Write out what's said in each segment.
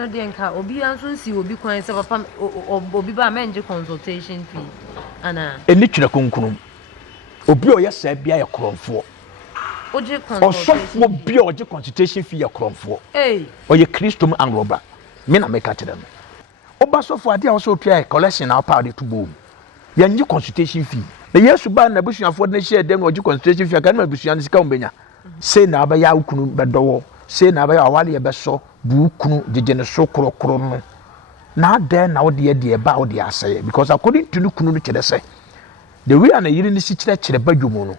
no de nka obi anso si obi kwan se papa obi ba menje consultation fee ana eni twere kunkunum obi o yesa bia ye kronfo oje consultation osofo bia oje consultation fee ye kronfo oye Christom and roba me na make atire no oba sofo ade a wo so tua collection na pa de to bom ye nyi consultation fee na yesu ba na busuafo na hye dem na oje consultation fee aka na busua ne sika ombenya say na ba ya ukunu bedowo say na ba ya awale ye beso bu ukunu jeje ne so krokro no na den na wo de ba wo de aseye because according to the kunu no kire say the way na yiri ni si kire badwomu no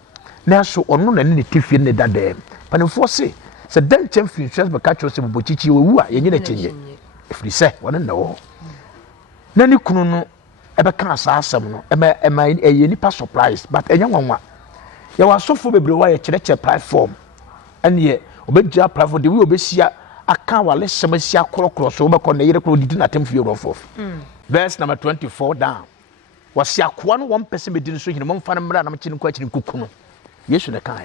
na so ono na ne tifie ne dada panfo se den champion stress be catch us bochichi owu a yenye na chenye efri se wona na wo na ni kunu no ebe kan asasem no ema nipa surprise but enya nwanwa ya wasofo bebre wa ye kire platform ene obedja platform de we obesia aka wale semasia krokro so obekọ na yire kro didi na temfie rofof verse number 24 down wasi akwa no one person bedin so hinu momfa no mra na mkyi nkwa kyi nkuku yesu na kan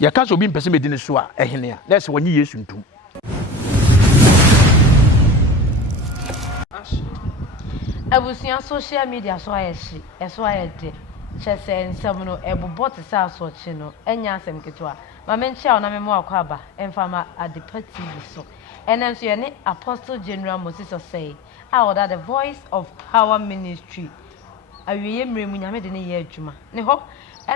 ya ka so bi person bedin so a ehene a let's wonyi yesu ntum abusia social media so ayeshi eso ayede chese nsem no ebobot sa asochi no enya asem ketwa ma menchia ona memo akwaba emfama Adepa TV so enenso ye ne Apostle General Moses Osei the Voice of Power Ministry awiye mremu nyame de ne ye adwuma ne ho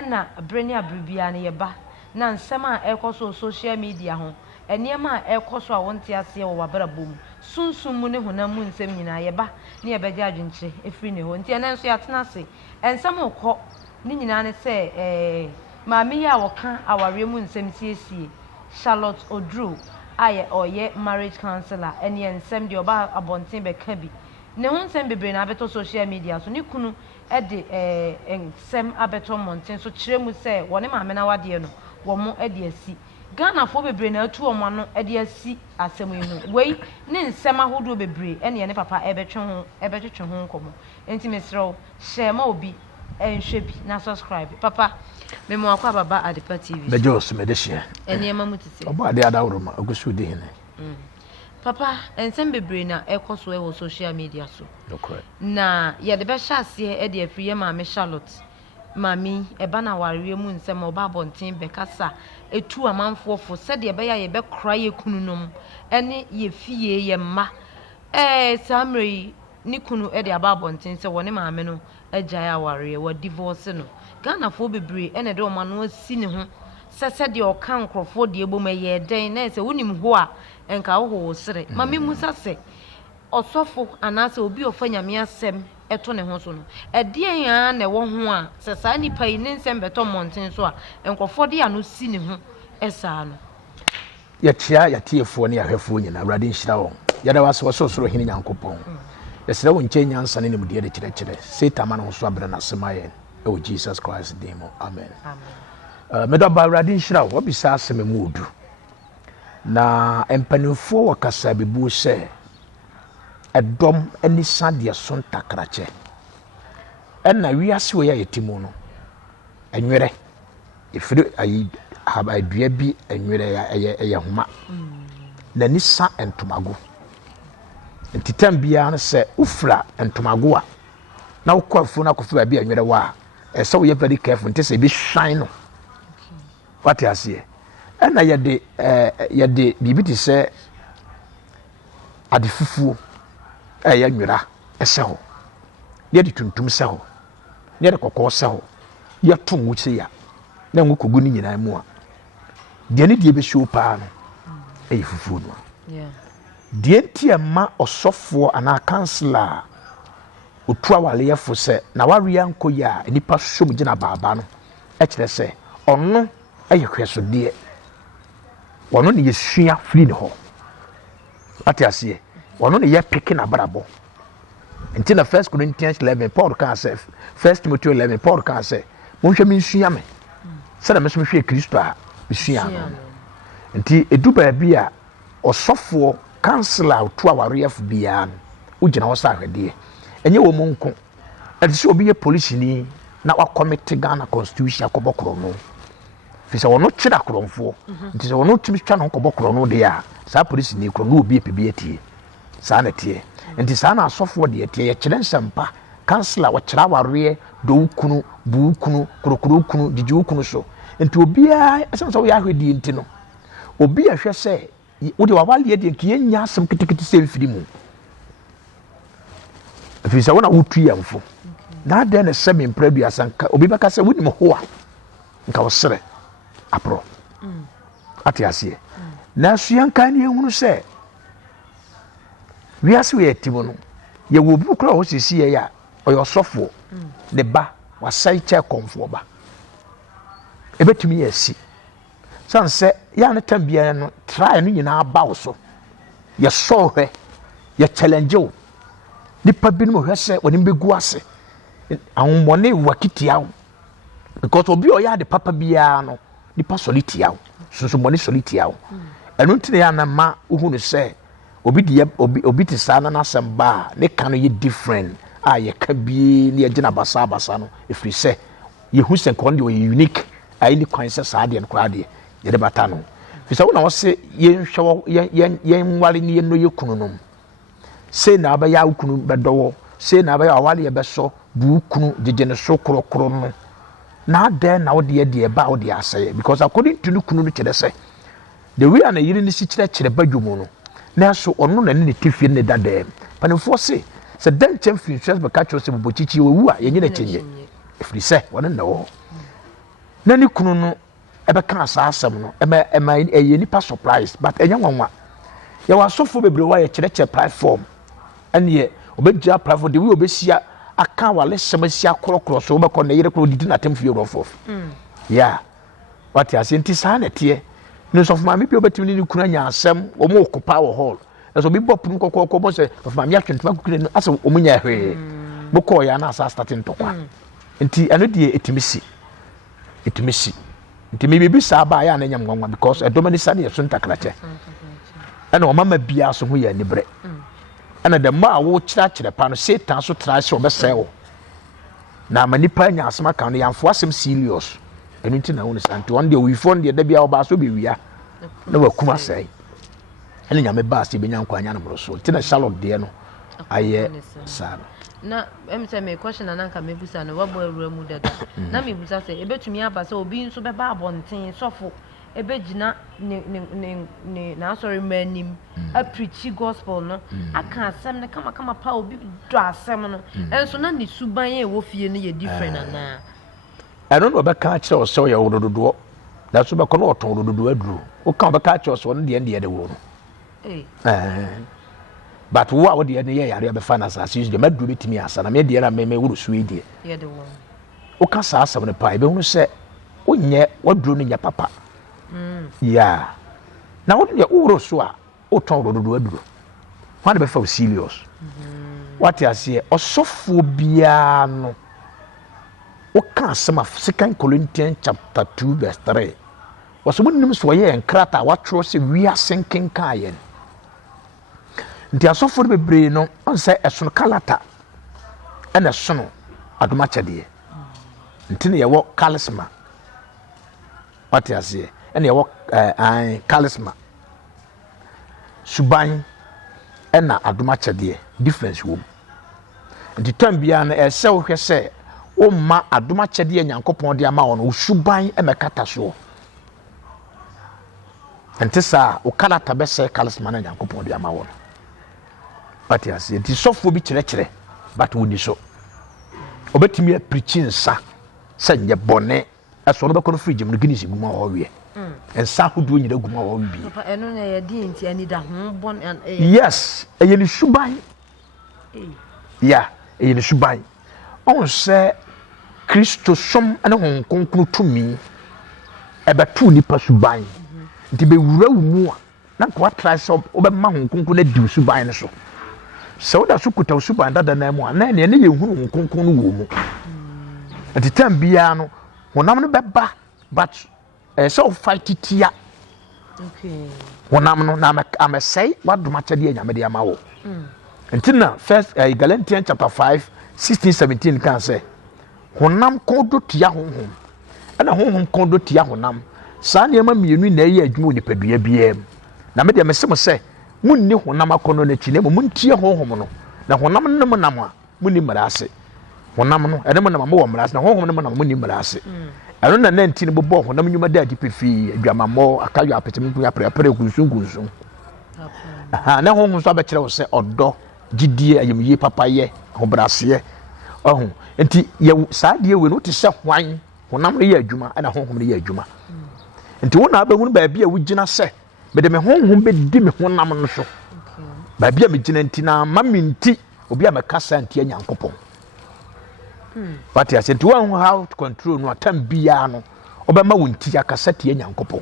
na breni abribia ne ye ba na nsem a ekoso social media ho enema a ekoso a wonte ase wo wabrabom sunsun mu ne honam mu nsem nyina ye ba ne ye beja adwinche efri ne ho nti enenso ya tena se ensem okọ ni nyina ne se maami ya woka aware mu nsem siesie Charlotte Odru aye oye marriage counselor ene ensem de oba abonten be ka bi ne ho nsem bebre na abeto social media so ni kunu de ensem abeto monten so kire mu se woni maame na wade no wo mo de asi Ghana fo bebre na atu omo no de asi asem yi ho wei ne nsem ahodo bebre ene ne papa ebetwe ho nkomo enti mesrew share ma obi enhwe bi na subscribe papa memo akwa baba Adepa TV bejos medeshia enema mutisi obo ade adawroma agusu de hene papa ensem bebre na ekoso e wo social media so correct na ye de be hyase e de afriye maame Charlotte mami eba na warewe mu nsem oba bonten be kasa etu amanfofo se de be ya ye be kra ye kununom ene ye fie ye ma samre ni kunu e de aba bonten se woni maame no agya ya ware wa divorce no Ghana fo bebre ene de o ma no asi ne ho sese de o kan krofo de ebom ye den na se wonim ho a enka wo sere mami musa se osofo anase obi ofa nyame asem eto ne ho so no edien ya na wo ho a sesa nipa yi ne nsem beto monten so a enkrofo de ya no si ne ho esa no ya tia ya tiefo ne ya hwefo nyina awrade nhira won ya da waso soro hene nyankopon yesere won kyenya ansane ne mude de kyerɛkyerɛ satan ma no so abra na semaye o Jesus Christ demo amen medo ba awrade nhira wo bisa asem mu odu na empanifo wakasa bibu se edom ani sade so ntakrache enna wiase we ya yetimu no enwere efiri ayi haba dua bi enwere ya homa na nisa entomago entitam bia na se ufra entomago a na ukwafu na kofu ba bia enwere wa ese we very careful ntese bi shine no what you see enna yede bibiti se adefufuo ya nwera ese ho yede tuntum se ho yede kokko se ho ya to nwuche ya na nwokogu ni nyina mu a de ne de be show pa no fufuo no de ntia ma osofo ana counselor otu awale yefo se na ware anko ya nipa som gina baba no kire se ono hweso de wono ne yesua free ne ho ati ase wono ne ye picking abrabo nti na 1 Corinthians 11 Paul kan say 1 Timothy 11 Paul kan say monhwe me nsua me se na me so hwe Kristo a nsua no nti eduba bia osofo counselor to awaref bia no ugina wo sa hwede enye wo monko ati se obi ye police ni na wa commit Ghana constitution akobokoro no fisa wono kyira kromfo nti se wono tumi twa no kɔbɔ kro no de a saa polisi ni kro no obi epebi atie saa na tie nti saa na asɔfo de tie ye kyerɛ nsɛmpa kansela wo kyerɛ awareɛ do kunu bu kunu krokro kunu didi kunu so nti obi a ɛsɛm sɛ wo ya hwedi nti no obi a hwɛ sɛ wo de wawale de nki nya asɛm kitikiti sɛ mfiri mu fisa wona wotu yamfo na de na sɛ me mpra duasa nka obi bɛka sɛ wonim ho a nka wo sere apro ate ase na so yanka ne ehunu sɛ wiase we yetimo no ye wo bu kra ho sisi ye ya oyo sofo ne ba wasai che konfo ba ebetumi yesi san sɛ ya ne tambia no try no nyina ba wo so ye so hwɛ ye challenge wo nipa binom hwɛ sɛ wonim begu ase ahomone wakitia wo because obi o ya de papa bia no nipa solitia wo so mone solitia wo enu ntine ya na ma uhunu sɛ obi te saa na nasɛm ba ne ka no yɛ different a yɛ ka bie ne yɛ gyina basa no efiri sɛ yɛhu sɛ nkɔn de yɛ unique ayi ne kwan sɛ saa deɛ no koraa deɛ yɛde bata no fi sɛ wo na wɔse yɛn wale ne yɛn no yɛ kunu nom sei na abɛyɛ awo kunu bɛdɔwɔ sei na abɛyɛ awale yɛbɛsɔ bu kunu gyegye ne so korokoro no na adɛn na wode yɛ deɛ ba wode asɛe because according to no kunu no kyerɛ sɛ the way na yiri ne si kyerɛ badwomu no na so ono na ne tifie ne dada panimfo se dan champion stress be catch us bochichi owu a yenye na chenye efiri se wona na wo na ni kunu no ebe kan asasam no ema eye nipa surprise but enya nwanwa ya wasofo bebre wa ye kyerɛ platform ane obegya platform de we obesia aka wale semasia korokoro so obekɔ na yere koro didi na temfie rofof ya what ya senti sa na tie no so for me bi obetimi ni kunu anya asɛm omo okopa wo hall so bi bopum kokoko bo se for me atwentuma kukure no ase omunya hwe bokɔ ya na asa starting tokwa nti eno de etimisi nti me bi sa ba ya na nyam ngwanwa because edomani sa ne so ntakrache ena o mama bia so ho ya nibre ena de ma wo kyerɛ pa no Satan so tra se obɛsɛ wo na manipa nya asema kan no yamfo asem serious enu nti na wo ne santi one day we phone de da bia oba so be wia na wakuma sai ene nya me ba se be nya nkwanya no bro so nti na Charlotte de no aye sa na say me question na nka me busa no wabo awura mu dada na me busa say ebetumi aba say obi nso be ba abonten sofo ebegina ne na sorry manim a preach gospel no aka asem ne kama pa obi do asem no enso na ne suban e wo fie no ye different na eno no be ka kyerɛ o sɛ yɛ wododo da so be kɔ no oton wododo aduru o ka be ka kyerɛ o sɛ no de wo no but wo a wo de ne yɛ yare be fa na sa use de maduru betimi asa na me de na me wo so edie ye de wo o ka sa asem ne pa e be hu sɛ wo nyɛ waduru no nya papa ya na wo de wo so a o ton wododo aduru ho na be fa serious what you say osofo bia no oka asema 2 Corinthians chapter 2 verse 3 waso munim so ye enkrata watro se wia senken kayen nti asofo bebre no on se esono kalata ena sono adoma kyede nti ne ye wo charisma what you say ena ye wo charisma suban ena adoma kyede difference wo nti tambia na ese wo hwe se o ma adoma kyede Nyankopɔn de ama wo no suban emekata so enti sa o kalata be se charisma na Nyankopɔn de ama wo no but ya se nti sofo bi kyerɛkyerɛ but wo ni so obetimi preaching sa se nye bone eso no be kono free no Guinness guma wo wie ensa hodo nyira guma wo bi papa eno na ye di nti ani da ho bon yes eye ni suban ya eye ni suban on se Kristo som ane hon konkunu tumi ebetu nipa suban nti be wura mu a na kwa try so obema hon konkunu na di suban ne so so da sukuta suban dada na mu a na ne ye hunu hon konkunu wo mu nti tambia no honam no beba but so fight tia okay honam no na amesai wadoma kyade anyame de ama wo nti na first Galatians chapter 5 16-17 kan say honam kodo tia honhom ana honhom kodo tia honam saa nneɛma mmienu na ɛyɛ adwuma nipadua biara mu na me deɛ mese mo sɛ munni honam akɔnɔ n'akyi na mmom muntie honhom no na honam no mo nam a munni mmara ase honam no ɛne mo nam mo wɔ mmara ase na honhom no mo nam munni mmara ase ɛno na nanti no bobɔ honam nnwuma da adi pefii adwamammɔ akayɔ apetempo aprɛprɛ kunsun na honhom so abɛkyerɛ wo sɛ ɔdɔ gyidie ayamyie papayɛ ahobraseɛ ɔho nti yɛ saa deɛ we no te sɛ hwan honam no yɛ adwuma ɛna honhom no yɛ adwuma nti wo na abɛhunu baabi a wogyina sɛ mede me honhom bɛdi me honam no so baabi a megyina nti na ma me nti obi a mɛkasa ntia Nyankopɔn wate ase nti wo how to control no atam biara no obɛma wo nti akasa tia Nyankopɔn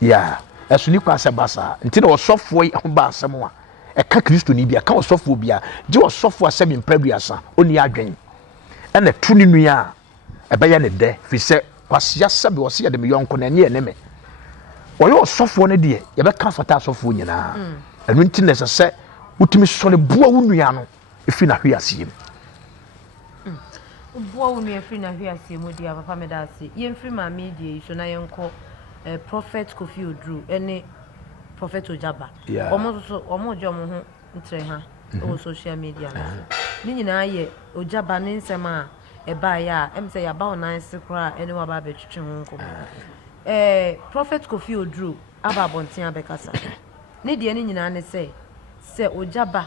ya ɛso ni kwa sɛ basa nti na ɔsɔfoɔ yi ho ba asɛm a ɛka Kristo ni bia ka ɔsɔfoɔ bia gye ɔsɔfoɔ asɛm mpaduasa oni adwen ɛna tu ne nua a ɛbɛyɛ ne dɛ fi sɛ kwasia sɛbe ɔse yɛ de me yɔnko na ne ne me ɔyɛ ɔsɔfoɔ no deɛ yɛbɛka fata asɔfoɔ nyinaa ɛno nti na sɛ wotumi sɔre boa wo nua no efi na hwe aseɛ mu boa wo nua efi na hwe aseɛ mu dia papa me da ase yɛmfiri ma media yi so na yɛnkɔ Prophet Kofi Oduru ene Prophet Ojaba omo so omo je omo ho ntre ha o social media no ni nyina ye Ojaba ne nsem a eba ya em say ya ba onan sekra ene wa ba betwetwe ho nkom Prophet Kofi Oduru aba bonten abekasa ne de ne nyina ne say se Ojaba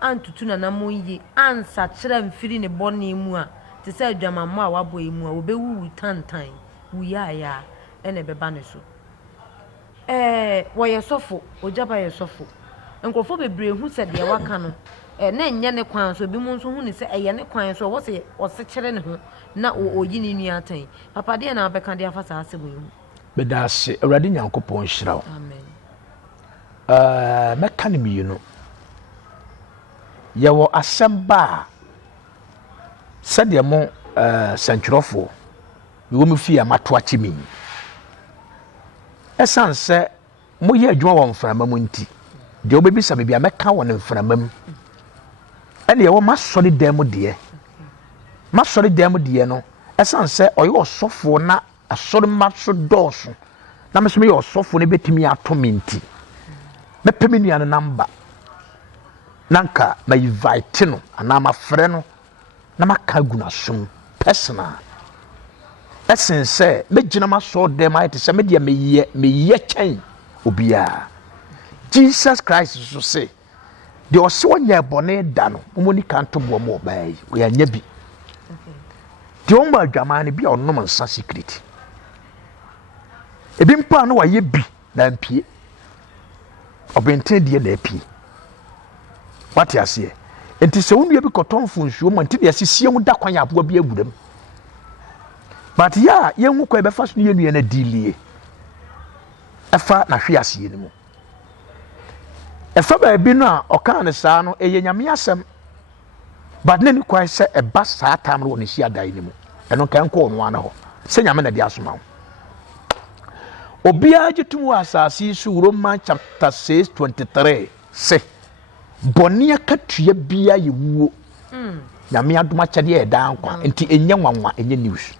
antutu na namoyi ansa kire mfiri ne bone mu a te say adwamammo a wabo emu a obewu tantan wuyaya ene beba ne so wo yesofo Ojaba yesofo nkofo bebre hu se de waka no na enye ne kwan so bi mu nso hu ne se eye ne kwan so wo se kire ne ho na oyi ne nua atan papa de na abeka de afasa asebo hu beda se awrade Nyankopɔn hyira wo amen meka ne mienu ye wo asɛm ba sɛ de mo santwerɔfo wo mu fi amato akyimi esan sɛ mo yɛ adwuma wɔ mframa mu nti de obebisa me bia meka wɔ ne mframa mu ɛne yɛwɔ masɔre dan mu deɛ no esan sɛ ɔyɛ ɔsɔfo na asɔre ma so dɔɔso na me so me yɛ ɔsɔfo ne betimi ato me nti mepɛ me nua no namba nanka ma invite no ana ma frɛ no na maka guna som personal esen sɛ megyina ma so dem ayete sɛ me de meyɛ kyɛn obia Jesus Christ so say de ɔse wɔnyɛ bɔne da no momoni kanto bo mo ɔbaa yi ɔyɛ bi de ɔmba adwaman ne bia ɔnom nsa secret ebi mpa no wayɛ bi na mpie ɔbɛnten deɛ na apie wate aseɛ enti sɛ wonua bi kɔtɔnfo nsuo ma nti de asisie mu da kwan aboa bi agudam but ya yenhu kwa befa so ne nua na dilie efa na hwe asie ne mu efa ba bi no a ɔka ne saa no eye nyame asɛm but ne ni kwa sɛ eba saa tam no ne hia dai ne mu ɛno kan kɔ no ana hɔ sɛ nyame na de asoma wo obia gyetum asase su Roman chapter 6:23 sɛ bɔne akatua bia yɛ wuo nyame adoma kyɛde yɛ dan kwa enti enye nwanwa enye news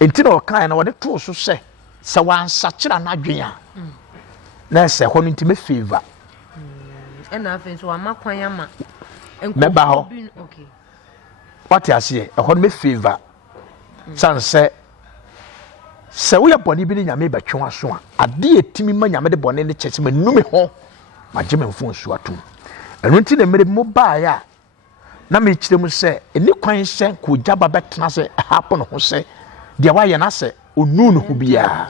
enti na ɔkan na wɔde to so sɛ wansakyera na adwen a na sɛ hɔ no ntime favor ɛna afei so ama kwan ama mɛba hɔ okay wate aseɛ ɛhɔ no me favor san sɛ woyɛ bɔne bi ne nyame bɛtwe aso a ade etimi ma nyame de bɔne ne kyɛse ma nume ho ma gye mfo nso atom ɛno nti na mmere mo baeɛ a na me kyerɛ mu sɛ eni kwan sɛ ko Ojaba bɛtena sɛ hapo no ho sɛ deɛ wayɛ na sɛ onu no ho bia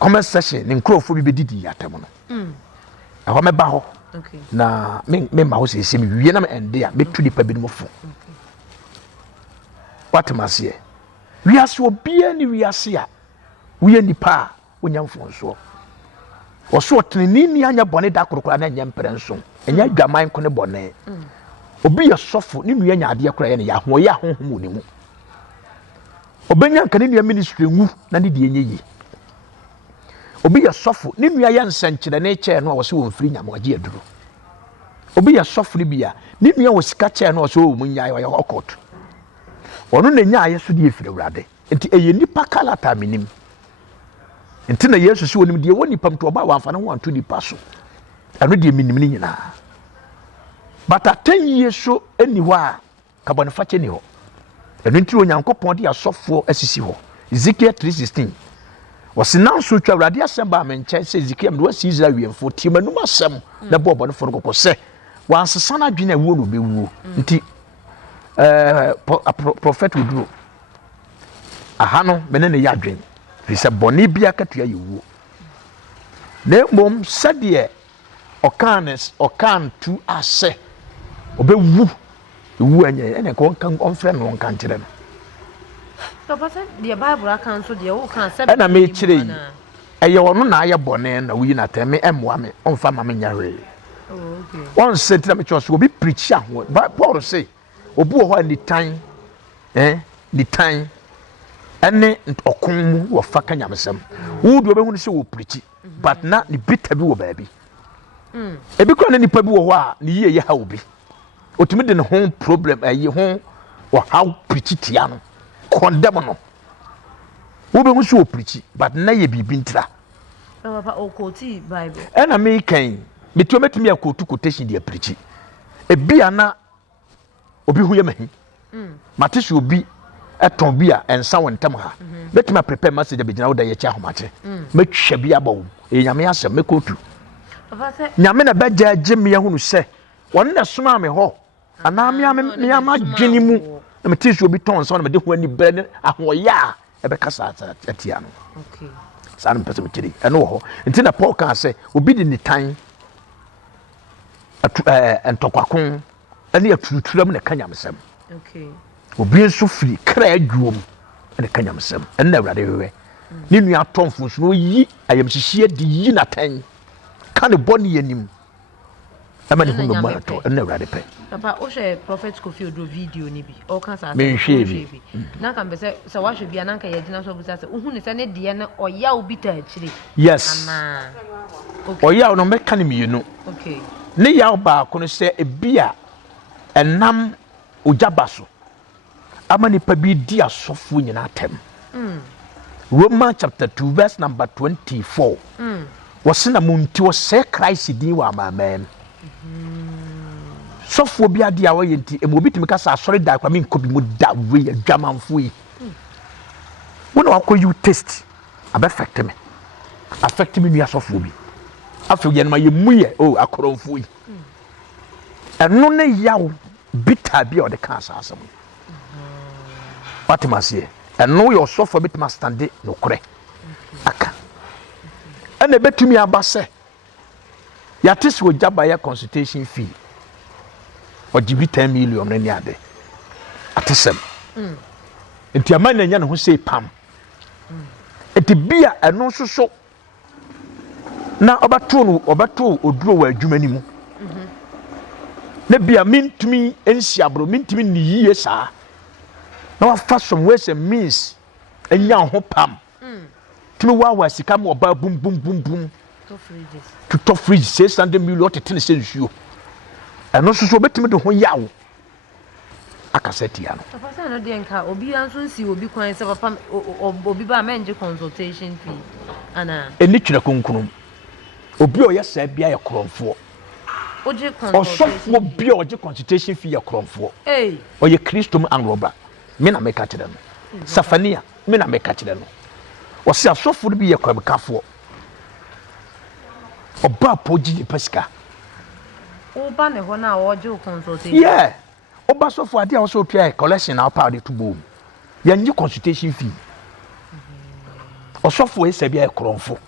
comment section ne nkrofo bi bedidi atam no ɛhɔ mɛba hɔ na me ma ho sɛ sɛ me wie na me ende a metu nipa bi no fo watemaseɛ wiase obia ni wiase a woyɛ nipa a wonya mfonso ɔso ɔteneni ni anya bɔne da korokora na nya mpere nso enya dwaman ko ne bɔne obi yɛ sɔfo ne nua nya adeɛ kora yɛ ne ya ho yɛ ahonhom oni mu obenya nkane nua ministry ngu na ne die nye yi obi yɛ sɔfo ne nua yɛ nsankyerɛ ne kyɛ no a wɔse wɔ mfiri nyama agye aduro obi yɛ sɔfo ne bia ne nua wɔ sika kyɛ no a wɔse wɔ mu nyae ɔyɛ ɔkɔt ono na nya ayeso de efire urade nti eye nipa kalata minim nti na yesu si wonim de woni pam to ba wamfa ne ho anto nipa so eno de minim ni nyina bata 10 years so eni ho a kabone fache ni ho eno nti onyankopon de asofo asisi ho Ezekiel 3:16 wasinan so twa urade asem ba menche se Ezekiel do asi Israel wiemfo timanum asem na bobo ne foro kokko se wansesa na dwene wo no bewuo nti prophet Uduro aha no mene ne yadwen fi se boni bia katua yewu na mom sade okan tu ase obewu ewu anya ene ko kan onfre no kan kire no papa se the Bible akan so de wo kan se na me kire yi eye wono na aye bone na wuyi na teme emwa me onfa ma me nyare okay one set na me choso obi preach ahwo Paul say obu ho ani tan ni tan ene okun mu wo faka nyamsam wo do obehunu se wo preach but na ni bitter bi wo baabi ebi ko na nipa bi wo ho a ni ye ha obi otumi de ne ho problem ayi ho wo how preach tia no condemn no wo behunu se wo preach but na ye bibi ntra papa okoti Bible ena me kan metio metumi akotu quotation de preach ebi ana obi hu ye mahi matisi obi eton bi a ensa wontam ha betuma prepare message abegina wo da ye cha homate metwa bi abawo e nyame asem mekotu papa se nyame na bagya gye me hunu se won na soma me ho ana me ama dwene mu na metisi obi ton so na me de ho ani bre ne ahoya e be kasa atia no okay sa no pese me kiri eno wo ho nti na Paul kan se obi de ni tan entokakon ani atuturam na kanyamsem okay obi nso firi kra adwom na kanyamsem enna awrade wewe ni nua atomfo nso no yi ayamhihie de yi na tan kan boni yanim ama ne hu ma to enna awrade pe papa o she prophet Kofi Oduro video ni bi o kan sa me hwe bi na kan be se wa hwe bia na kan ye gina so busa se uhu ne se ne de ne oya obi ta akire yes ama okay oya no meka ne mienu okay ne ya ba ko no se ebia enam ojabaso ama nipa bi di asofo nyina atem Romans chapter 2 verse number 24 wasina munti wo se Christ din wa amamen sofo bi ade a woye nti emo bitimi ka sa asori da kwa me nkobi mu da we adwamanfo yi wona wakọ you test affect me nua sofo bi afi ye na ye muye o akoronfo yi eno ne yawo bitter bi o de ka asasem Fatimase eno yo sofo bitima stande no kore aka ene betumi abase ya tisi ojaba ya consultation fee ojibi 10 million na ni ade atesem enti amana nya ne ho sei pam enti bia eno soso na obato oduro wa adwuma ni mu na bia mintumi ensiabro mintumi ni yiye saa na wa fa some ways and means enya ho pam timi wa sika mo ba bum to top fridge 600 million to 10 cents you eno so betimi de ho yawo akaseti ya no papa sa no de nka obi anso nsi obi kwan se papa obi ba menje consultation fee ana eni twere konkunum obi o yesa bia ye kronfo oje consultation osofo bia oje consultation fee ye kronfo oye Christom anroba me na meka kire no Safania me na meka kire no o se asofo bi ye kwabekafo oba poji pasika oba ne ho na oje consultation yeah oba sofo ade a wo so twa collection na pa de to bo ye nyi consultation fee osofo ese bia ye kronfo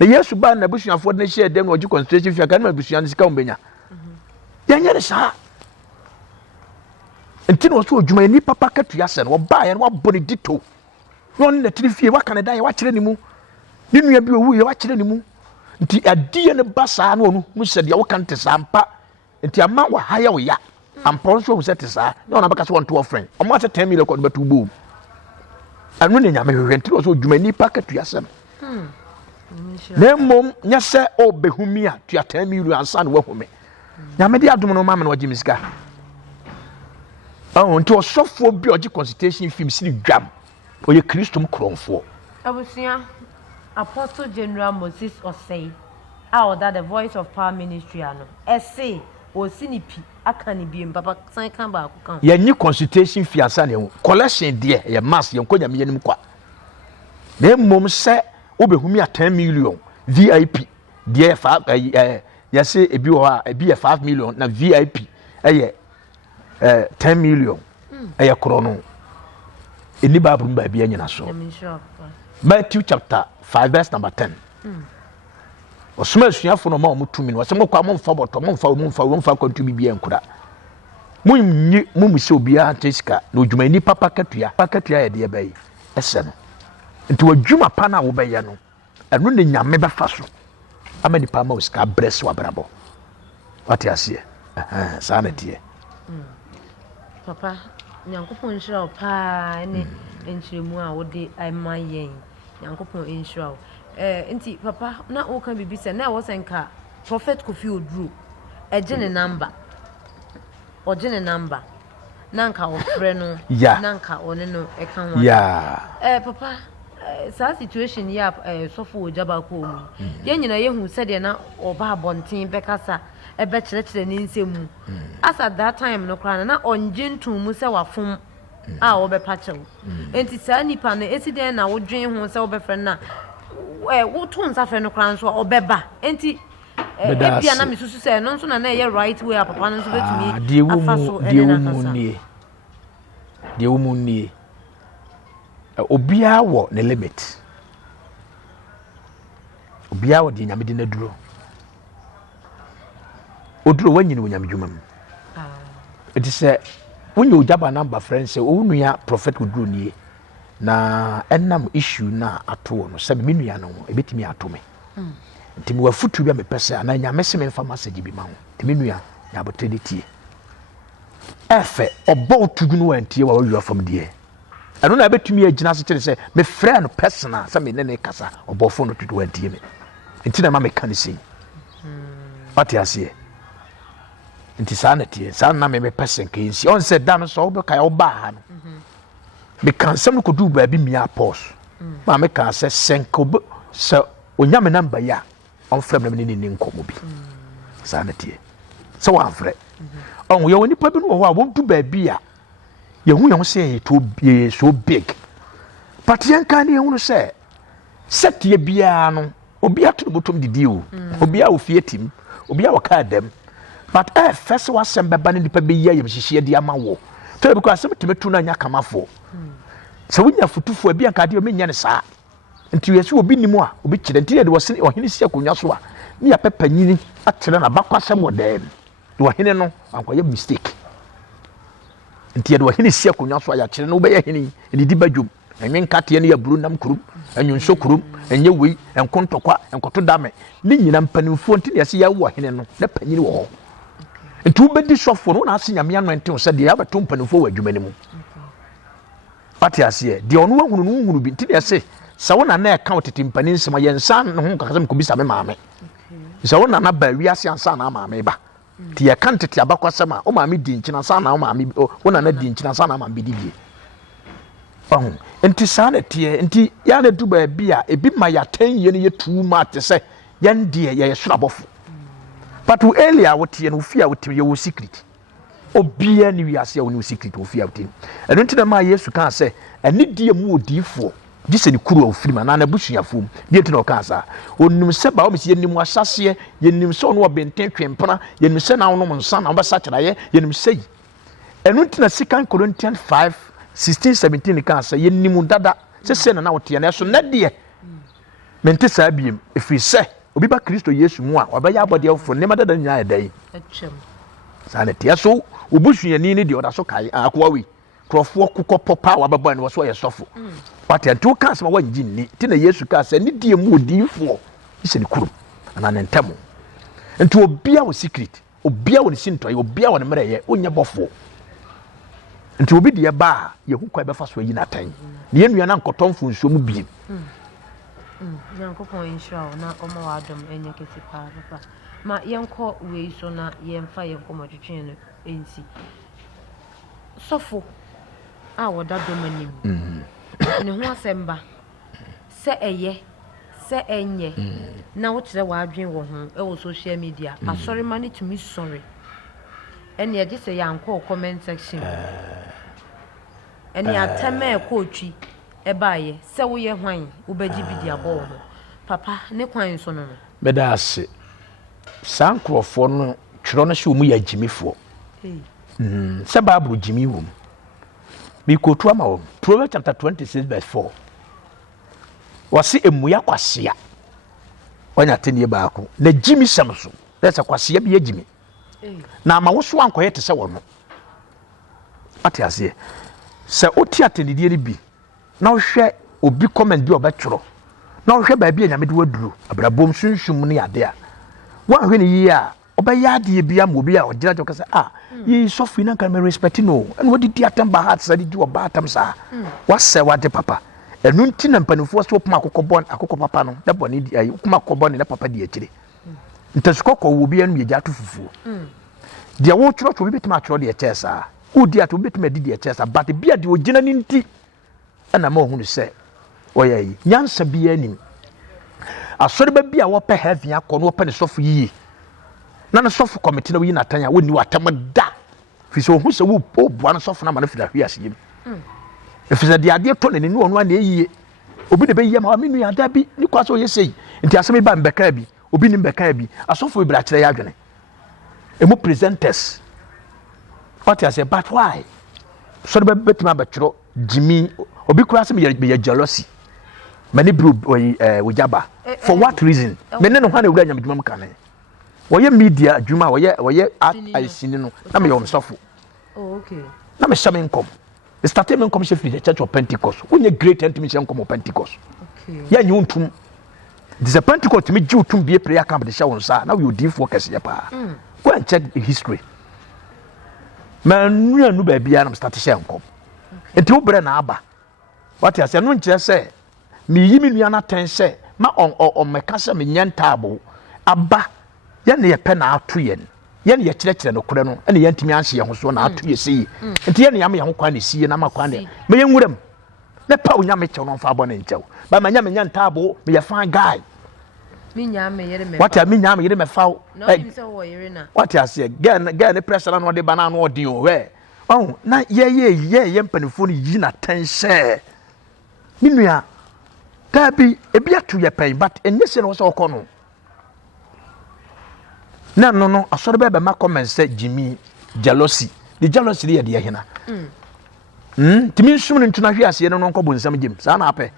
na Yesu ba na busuafo na hie dem na oje consultation fee kan na busuan sika ombenya ye nyere sa ntino so odwuma ni papa katua se no ba ye no abone dito no na trifie wa Canada ye wa kire ni mu ni nua bi owu ye wa kire ni mu nti adie ne basa no no mu se de wo kan te sampa nti ama wa haya wo ya ampa so wo se te sa no na baka so won to friend o ma 10 million ko betu bo anu ne nyame hwehwe ntino so odwuma ni papa katua se na mom nya se obehumi a tua 10 million ansa no wa home nyame de adom no ma me no wagye misika Oh, nti osofo bi oje consultation film si dwam oye Christom kronfo abusia Apostle General Moses Osei a that the Voice of Power Ministry ano essay osinipi akani bi papa san kan ba ko kan ye nyi consultation fee asa ne collection de ye mass ye nkonya me yenim kwa na mom se obehumi a 10 million VIP de fa ye se ebi ho a ebi ye 5 million na VIP eye 10 million eye kro no eni bible mba bia nyina so Matthew chapter 5 verse number 10 osuma suafo no ma o mutumi no se mokwa momfa boto momfa kwantumi bia nkura munyi mumuse obia tesika na odwumani papa katua ye de bayi ese no nti wadwuma pa na wo bɛyɛ no ɛno ne nyame bɛfa so ama nipa ma osika brɛs wabrabɔ wate aseɛ saa na tie papa nyankopɔn nhyira wo paa ne nkyerɛmu a wode ama yɛn nyankopɔn nhyira wo nti papa na wo kan bibi sɛ na wo senka prophet Kofi Oduro ɛgye ne number na nka wo frɛ no na nka one no ɛka ho papa sa situation ya sofo ojaba ko mu ye nyina ye hu se de na oba abonten bekasa ebe kyerɛkyerɛ ne nsɛmu asa that time no kra na onje ntum mu se wafom a wo bepa kyew enti saa nipa no esiden na wodwen hu se wo befrɛ na wo to nsa frɛ no kra nso obeba enti ebia na misusu se no nso na na ye right way papa no nso betumi afaso de wo mu nie obia wo ne limit obia wo de nyame de na duro oduro wanyini wo nyame dwuma mu it is wonye ojaba number friend say owunu ya prophet Oduro nie na enam issue na ato no se me nua no ebetimi atome ntimi wafutu bia me pese ana nyame se me mfa message bi ma ho ntimi nua ya botede tie efe obo tugunu wantie wa wa fam die anu na betumi agina se kire se me frɛ no personal se me ne kasa obofo no tutu wantie me nti na ma me kan sei pati ase nti sa na tie sa na me person kan si on se da no so be kai oba ha no me kan sam ko du ba bi mi apos ma me kan se senko se onyame number ya on frɛ me ne nkomo bi sa na tie so wa frɛ on yo nipa bi no ho a won du ba bi a yehu ye ho se ye so big but yen kan ye hu se setie bia no obi ato botom didi o obi a ofie tim obi a waka dem but first was sem beba ne nipa be yie hihie de ama wo to because sem timetu na nya kamafo se wonya futufo bia kan de o menya ne saa nti yesu obi nimu a obi kire nti de wose ohene sia konwa so a ne ya pepanyini atere na bakwasem wodem de ohene no ankoye mistake nti de ohene sia konwa so a ya kire no be ye hene ne di badwom enwe nkate ne ya buru nam kurum enwunso kurum enye wei enkontokwa enkoto dame ne nyina mpanimfo nti ne se ya wo ohene no na panyini wo ho nti ubedi sofo no na ase nyame anwente o se de ya beto mpanimfo wa adwuma ne mu pati ase de ono wahunu no hunu bi nti ne se sawo na na account timpani nsema yensan no ho kakasem ko bisa me maame sawo na na ba wiase ansa na maame ba ti ya kan tete abakwasem a o maame di nkyina ansa na o maame o na na di nkyina ansa na maame bidibie nti sa na tie nti ya na du ba bi a ebi ma ya 10 ye ne ye too much se yan die ye surabofo but we earlier what ye no fear what ye wo secret obia ni wiase a wo ni secret wo fear what eno nti na ma Yesu kan se ani die mu odifo dise ni kuru ofirima na na busuafo die nti na o kan sa onum se ba o mesi ye nim asase ye nim se ono obenten twempana ye nim se na ono nsa na obesa kyeraye ye nim se eno nti na 2 Corinthians 5:16-17 kan sa ye nim dada se na wote na so na de mente sa biem efi se obi ba Kristo Yesu mu a obaya abode afo ne madada nya edai atwam sa na tie so obusuani ni de oda so kai akwa wi krofo kokko popa wa baba ne wo so ye sofo but antu kan se ma wanji ni ti na Yesu ka se ni die mu odifo ise ni kurum ana ne ntamo ntu obia wo secret obia wo ni sintoy obia wo ne mereye onya bofo nti obi de ba ye hu kwa be fa so yi na tan ne yenua na nkotomfo nsuo mu biem Nyankopɔn inshallah na omo wa dom enye kesi papa ma yenko we so na yemfa yenko matwetwe no ensi sofo a woda domanim ne ho asemba se eye se enye na wo kire wa adwen wo ho e wo social media asori mani to me sorry ene ye gise yanko comment section ene atema e ko otwi e baaye se wo ye hwan wo bagi bidia bo ho papa ne kwan so no beda ase sankrofo no twiro no hye mu ya gimifo se Bible gimi wo bi ko to ama wo Proverbs chapter 26 verse 4 wasi emuya kwasea wanya tenie baako na gimi samso desa kwasea bi agimi na ama wo so ankoye te se wo no ate ase se oti atendidie ni bi na wo hwe obi comment bi obetworo na wo hwe ba bi anyame de waduro abrabom sunsun ne ade a wo ahwe ne yi a obaya ade bi am obi a ogira jo kasa yi sofi na kan me respect no and what did atam ba heart sa di oba atam sa wase wade papa enu nti na mpanifo so poma akokɔ papa no da boni di ayi kuma akokɔ ne papa di akire ntaskɔkɔ wo bi anu ye gya to fufuo dia wo tworo tworo bi betima tworo de chesa wo di ato betima di de chesa but bia de ogina ni nti na ma ohunu sɛ oya yi nyansa bi anim asɔre ba bia wo pɛ heaven akɔ no wo pɛ ne sɔfo yi na ne sɔfo committee na wo yi na tanya wo ni watam da fi so hu sɛ wo bua no sɔfo na ma no fi da hwe ase yim efisa de ade to ne ni no na eyiye obi de be yiye ma menu ada bi ni kwa so yesei nti asem ba mbeka bi obi ni mbeka bi asofo ibra kire ya adwene emu presenters what I say but why so de betima ba tworo jimi obi kura asem ye jealousy mani bro wojaba for what reason me ne no hwa na wura nyam dwuma mka ne woye media dwuma woye art isini no na me yom sofo okay na me shame nkom the statement commission for the Church of Pentecost when you great intimation come of Pentecost okay ya nyuntum this Pentecost me ju tum be prayer camp the show sa now you dey focus ya pa go and check the history man nu ba bia na start share nkom enti wo bre na aba what you say no nche say me yimi nua na ten say ma on meka say me nyantabo aba ya na ye pe na ato ye ye ne ye kyerɛkyerɛ no kore no ene ye ntimi anhye ye ho so na ato ye sei enti ye ne yam ye ho kwa ne sie na makwa ne me ye nwuram ne pa onya me kyɛw no fa abo ne nkyɛw ba ma nya me nya ntabo me ye fan guy me nya me yere me what ya me nya me yere me fa no him say wo yere na what ya say girl ne pressure na no de bana no odin o we oh na ye mpanifo no yi na tense me nua tabi ebi atu ye pen but enye se no so okɔ no no asɔre bɛ ma comment say Jimmy jealousy the jealousy dey de hena timi nsum no ntuna hwe ase no nkɔ bonsam gem saa na apɛ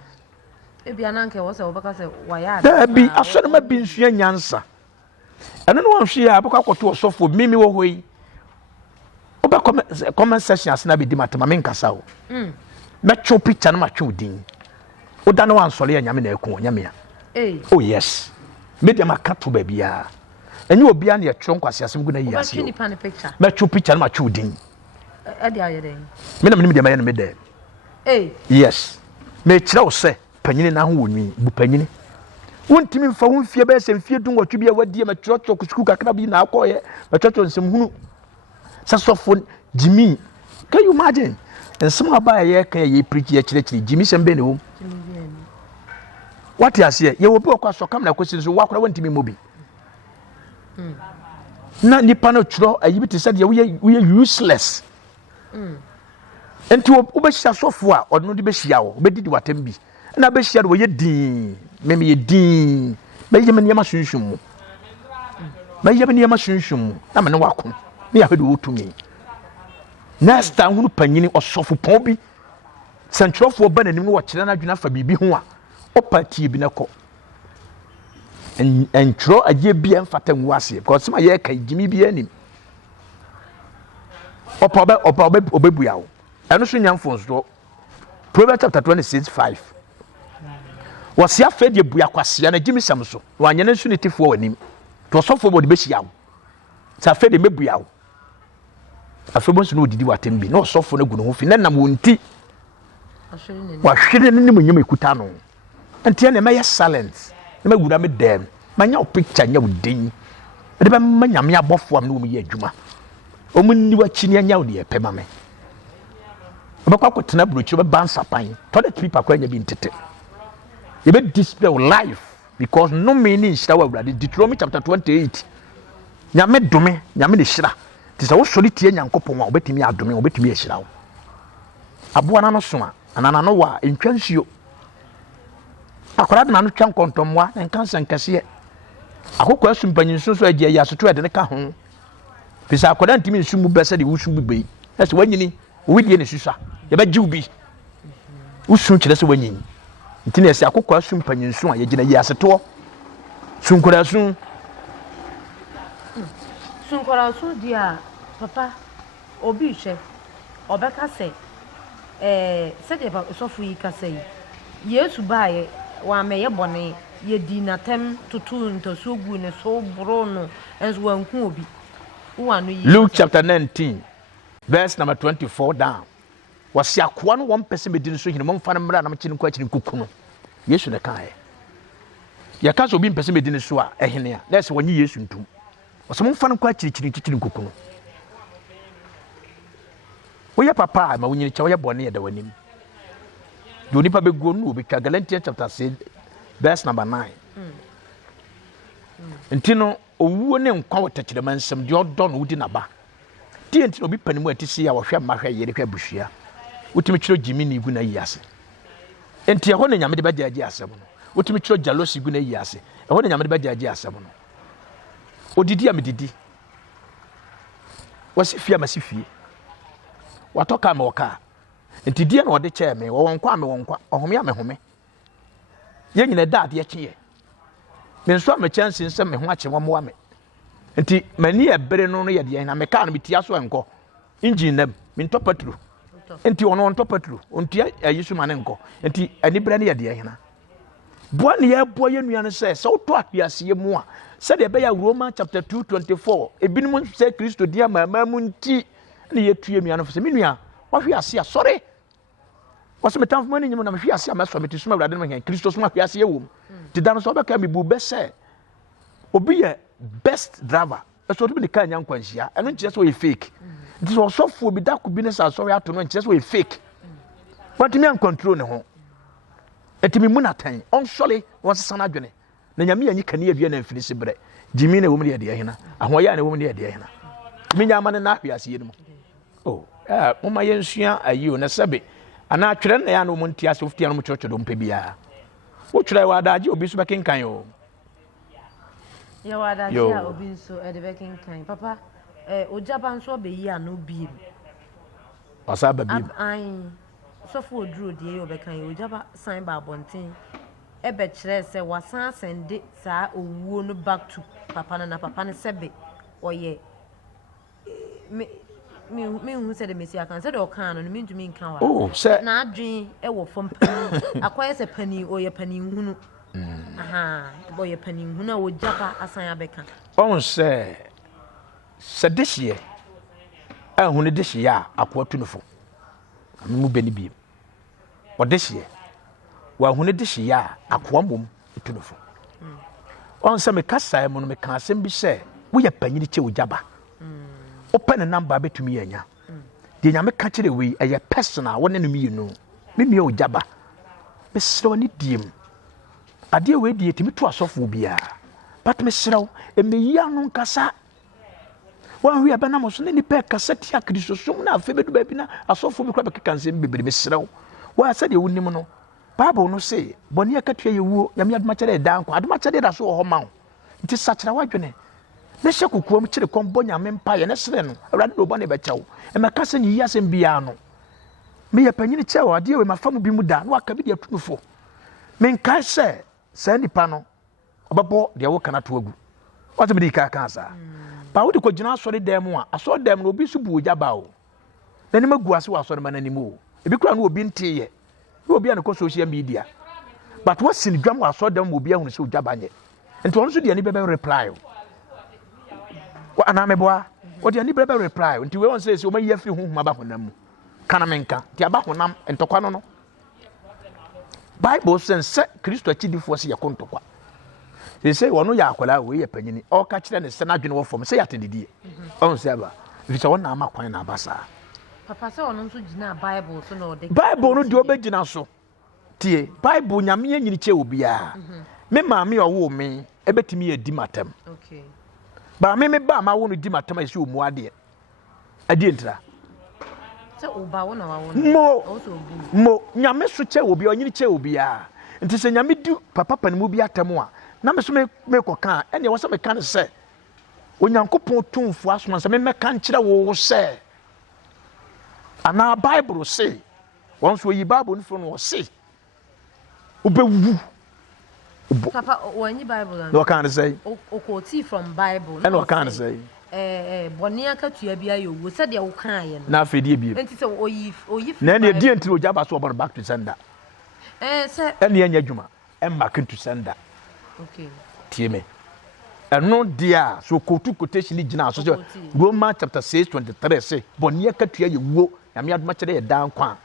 e bia na nke wo se wo bɛka se wa ya da bi asɔre ma bi nsua nyansa ɛno no wanhwe a bɛkɔ akɔto ɔsɔfo mimi wɔ hɔ yi wo bɛ comment section asena bi di matama me nkasa wo mɛtwo picture no matwo din wo da no wansɔre anyame na eku nyame a oh yes media makato ba bia enyi obi an ye twon kwase asem gu na yi ase me twu picture na ma twu din e dia ye den me na me de ma ye no me de yes me kire wo se panyini na ho wonwi bu panyini wontimi mfa wo mfie ba se mfie dun watwu bia wadie me twro twro kusuku kakra bi na akɔye me twro nsem hunu sasofo Jimmy can you imagine nsem aba ye kan ye preach ye kire Jimmy sembe ne wo what you say ye wo bi okwaso kam na kwesi so wakora wontimi mobi na nipa no twro ayi bi te said we useless enti wo be hia sofo a odno de be hia wo be didi watam bi na be hia do ye din me ye din be ye me niam sunsun mu be ye me niam sunsun mu na me ne wako me ya hwe do wotumi next time hunu panyini osofo pon bi sentrofo ba nanim no wo kire na adwena fa bibi ho a opati bi na ko and throw a year be and fat and was because my year can Jimmy be any obebuao and also young phones do Proverbs chapter 26:5 was ya fed your buakwasi and Jimmy Samso one unity for him to suffer what the best yaw sa fed the mebuao a famous no did what him be no suffer no good hoof and nam won't was shooting in him kutano and tell him silence me wura me dem manya picture nya wudin de be manya me abofo am no me ye adwuma omunni wachi ne anya wo de epema me obekwa ko tena brochi be ban sapan toilet paper kwa nya bi ntete ye be display life because no meaning shira wa awurade Deuteronomy chapter 28 nyame dome nyame ne shira ti sa wo sori tie nyankopon a obetimi adome obetimi ashira wo aboa na no so a anana no wa entwa nsuo akwara na no twa nkontomwa enka sankase akokwa asumpanyin so so agia ya soto ede ne ka ho pisa akwara ntimi nsumu bese de wusumu bei ese wanyini owidie ne susua ye ba giw bi usun kire se wanyini ntine ese akokwa asumpanyin so a ye gina yi aseto sunkora sun dia papa obi hwe obeka se se de sofu yi ka se Yesu baaye wa meye bone ye di natem tutu ntoso gu ne so bro no enso wanku obi uwanu yi Luke chapter 19 verse number 24 down wasi akwa no one person medin so hinu momfa no mra na mkyi ne kwa kyi kuku no Yesu ne kae ya ka so obi person medin so a ehene a na se wanyi Yesu ntum wasi momfa no kwa kyi kuku no woyɛ papa ma wonyini kyɛ woyɛ bɔne yɛ da wanim do nipa beguo no obetwa Galatians chapter 6 verse number 9 ntino owuo ne nkwa wotakyere mansam de ɔdɔ no wudi naba tie ntino obi panimu atisi a wɔhwɛ mahwɛ yere hwɛ buhua wotimi kyerɛ gimi ne igu na yi ase enti ɛhɔ ne nyame de bagyaagye asɛm no wotimi kyerɛ jealousy igu na yi ase ɛhɔ ne nyame de bagyaagye asɛm no odidi a medidi wasi fie ma si fie watoka me woka enti die na ode kye me wo wonkwa me wonkwa ohome me home ye nyina da ade kye me nso me chance nse me ho akye wo mo me enti mani ebere no ye de na me ka na metia so enko engine nam me ntopatru enti ono ntopatru ontia ayisu mane enko enti anibere ne ye de hena boa ne ye boa ye nua no se woto ahiase mu a se de be ya Romans chapter 2:24 ebinum se Kristo dia mamamu nti ne yetue nua no fo se me nua wahwe ase a sorry wase metamfo mani nyim na mehwe ase a maso metisuma awurade no hen Kristo so mahwe ase ewom ti da no so beka me bu be se obi ye best driver eso to be ka nya nkwanhia eno nkyere so ye fake nti so sofo bi da ko bi ne sa so ya to no nkyere so ye fake but me an control ne ho etimi mu na tan on sorry wase sana adwene na nyame yanyi kane abia na mfini sebre jimi na wo mu de ye hena ahoya na wo mu de ye hena mi nya mane na ahwe ase ye no oh mama yensua ayi na sebe ana atwere na ya no mo ntia se oftia no mo church do mpa bia wo twere wa daje obi so bekenkan yo ya wa daje a obi so e de bekenkan papa ojaba nso be yi ano bi wasa ba bi an so fo oduro de ye obekan yo ojaba sign ba bonten e be kire se wasan sende sa owuo no back to papa na papa ne sebe oye me hu se de mesi akan se de o kan no me ntumi nkan wa oh se na adwen e wo fom pani akoye se pani o ye pani hunu aha bo ye pani hunu a wo japa asan abeka on se dehye ahunu dehye a akoatu no fo mu beni bi o dehye wa hunu dehye a akoa mom etu no fo on se me kasa mu no me kan asem bi se wo ye panyini che wo jaba open a number betumi yanya de nyame ka kire we eye personal wona no mi no me o jaba me sro ni diem ade we die timi to asofo bia but me sro e me yi anu nkasa wan wi aba na mo so ne ni pe kasa ti akristo som na afa bedu ba bi na asofo bi kwa be kanse bebre me sro wa sa de wonim no bible no say boni akatua yewuo nyame adoma kire da nko adoma kire da so ho ma wo nti sakira wadwene ne hye kokuam kire kon bonya mempa ye ne sere no awurade do bone be kyew e maka se ni yasem bia no me ye panyini kyew ade we mafamu bi mu da no aka bi de atunufo men kai se nipa no obabo de wo kana to agu what be di ka kan sa ba wo de ko gina asori dem a asori dem no obi su bu oja ba o na ni magu ase wa asori manani o ebi kura no obi ntiye no obi an ko social media but what sin dwam wa asori dem obi ahunu se oja ba nye nti won so de ani be reply wa anameboa odi ani brebe reply nti we won say o ma yi afi huhuma ba honam kana menka ti aba honam entokwa no bible says Kristo achidifo se yakontokwa say wono ya akwala we ye panyini o ka kire ne se na dwene wo fom se yatedidie on se aba visa won na ama kwan na abasa Papa say ono nso gina Bible so no de. Bible no de obegina so. Tie, Bible nyame anyini che obi a. Me maame owo me ebetimi edi matem. Okay. Ba me ba ma wo no di matem a se omu ade. Ade ntra. Se oba wo na wa wo. Mo nyame so che obi onyini che obi a. Nti se nyame di papa panimu bi atem a na me so me koka ene wo se me kan se onyankopon tumfo asoma se me meka nkire wo se ana Bible say won so yi Bible nfo no say obewu Papa when you Bible no kan say o quote from Bible no kan say boni akatua bia ye wo se de wo kan ye na afedie bi enti se oyi na na die ntiro oja ba so obo back to sender se ene anya dwuma back to sender okay tie me eno dia so quotation gina so Romans chapter 6:23 say boni akatua ye wo na me adoma kire ye dan kwa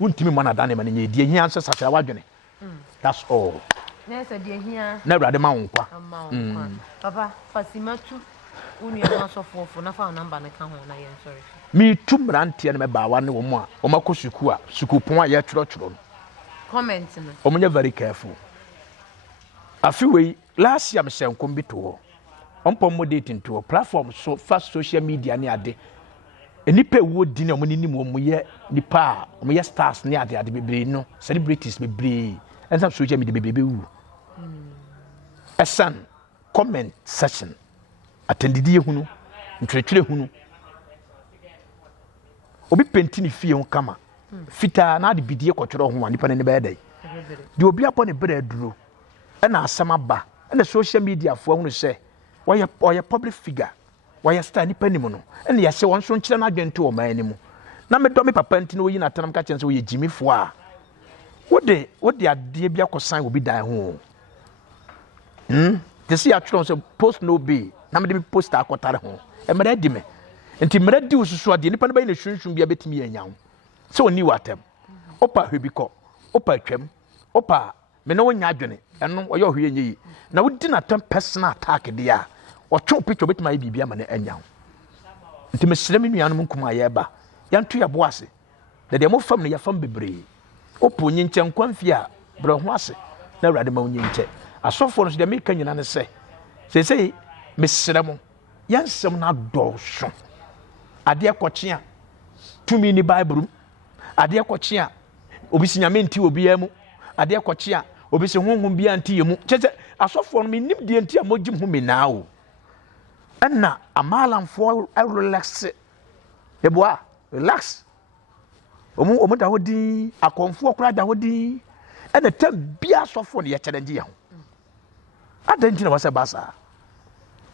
wontimi mo na dan ma ne die hia so safira wadwene that's all na se die hia na brade ma wonkwa papa fasimatu unu ya masofofo na fa number na ka ho na ye sorry me tu mrantie na me ba wa ne wo mo a o makosuku a sukupon a ye tworo no comment no o munye very careful afiwe last year me senkom bi to ho ompom mo dating to platform so fast social media ni ade enipa wo di na mo ni mo ye nipa mo ye stars ni ade bebre no celebrities bebre ensa social media bebre wu esan comment section attendidi hunu ntwetwere hunu obi penti ni fie ho kama fita na ade bidie kwotwere ho nipa ne be dai de obi apo ne bere aduro na asama ba na social media fo hunu se why public figure why star nipa ni mu no na ya se won so nkire na adwento o man ni mu na me do me papa nti no yi na tanam ka chen se wo ye jimi fo a wode ade bia kosan obi dan ho they see actually so post no be na me de post akotare ho e mere di me nti mere di ususu ade nipa no ba na hwunhwun bia betimi anyan se oni watem opa hwebiko opa twam opa me no nya adwene eno oye ohwe nyi na wodi na tam personal attack dia otwo picture betima ye bibia ma na anyan nti mesere me nuanom nkuma ye ba yanto ya boase de mo fam ne ya fam bebre opo nyi nche nkwanfi a bro ho ase na awrade ma nyi nche asofo no so de me kan nyina ne se mesere mo yansem na dosho ade akwache a tumi ni bible ade akwache a obi sinyame nti obi amu ade akwache a obi se honhom bia nti yemu cheche asofo no nim de nti a mogim hu me na o anna amalamfo relax eboa relax omu da hodi akonfo okura da hodi ena tam bia asofo no ye challenge ya ho adanti na wasa basa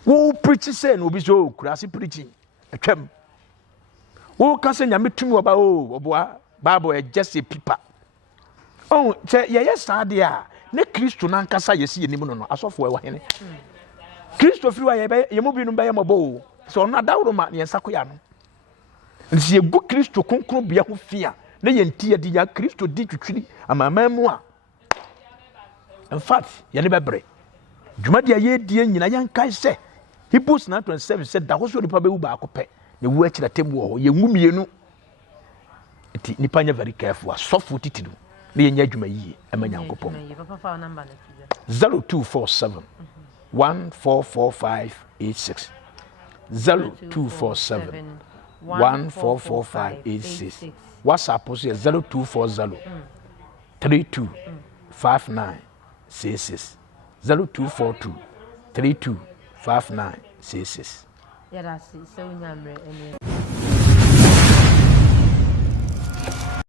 wo preach say no obi so okura si preaching atwam wo ka se nyame tumi oba o oboa bible e just a paper oh che ye sade a ne Kristo na nkasa yesi yenim no asofo e wa hene Kristo firi wa ye mo bi no be ye mo bo so na dawro ma ne nsakoya no nsi egu Kristo konkro bia ho fia na ye ntia di ya Kristo di twitwiri amamamu a in fact ye ne bebre dwuma dia ye die nyina yan kai se Hebrews 9:27 said da ho so nipa be wu ba akopɛ ne wu akira temu ho ye nwumienu enti nipa nya very careful asofo titidu na ye nya dwuma yi emanya nkopom 0247 144586 0247 144586 WhatsApp also 0240 325966 0242 325966 yeah that's it so nyamre